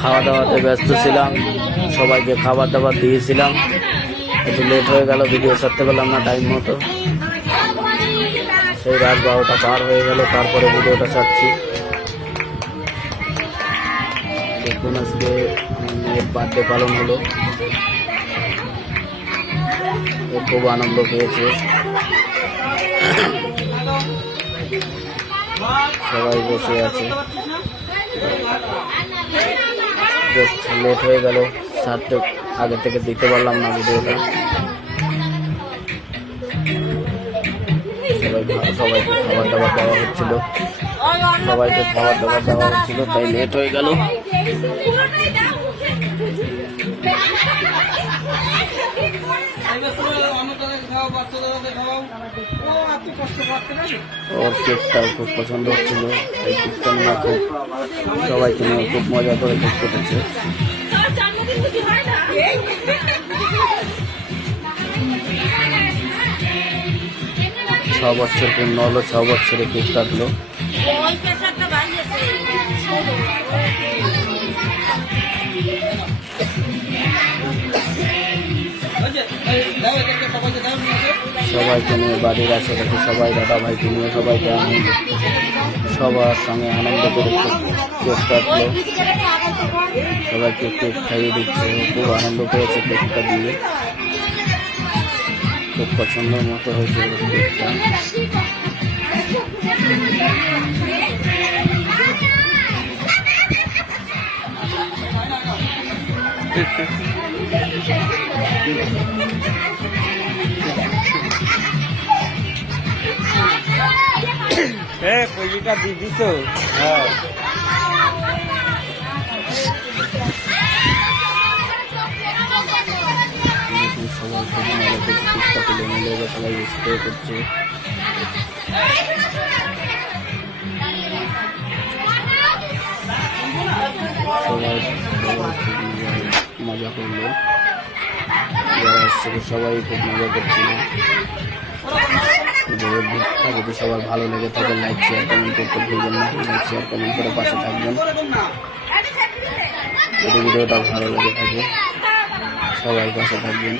খাওয়া দাওয়াতে ব্যস্ত ছিলাম, সবাইকে খাবার দাবার দিয়েছিলাম। একটু লেট হয়ে গেল, ভিডিও ছাড়তে পারলাম না টাইম মতো। সেই রাত 12টা পার হয়ে গেল, তারপরে ভিডিওটা ছাড়ছি। দেখুন আজকে মেয়ের বার্থডে পালন হলো, ও খুব আনন্দ পেয়েছে। সবাই বসে আছে, জাস্ট লেট হয়ে গেল, ছাড়তে আগে থেকে দিতে পারলাম না ভিডিওটা। সবাইকে খাবার দাবার দেওয়া হচ্ছিল, তাই লেট হয়ে গেল। ওর কেকটা খুব পছন্দ হচ্ছিল, এই কেকটা নিয়ে সবাইকে নিয়ে খুব মজা করে কেক কেটেছে। 6 বছর পূর্ণ হলো, 6 বছরে কেক কাটলো। সবাইকে নিয়ে বাড়ির আশেপাশে সবাই, দাদা ভাইকে নিয়ে সবাইকে সবার সঙ্গে আনন্দ করে কেক কাটলো। সবাইকে কেক খাইয়ে দিচ্ছে, খুব আনন্দ পেয়েছে কেকটা দিয়ে, খুব পছন্দের মতো হয়েছে কেকটা। পয়সা দিয়ে দিস। হ্যাঁ, সবাই খুব মজা করছে, কেকটা তুলে মিলে সবাই স্প্রে করছে। সবাই খুব মজা করলো, যারা এসছে সবাই খুব মজা করছিল। যদি সবার ভালো লেগে থাকে লাইক শেয়ার কমেন্ট করতে ভুলবেন না, লাইক শেয়ার কমেন্ট করে পাশে থাকবেন। যদি ভিডিওটা ভালো লেগে থাকে সবাই পাশে থাকবেন।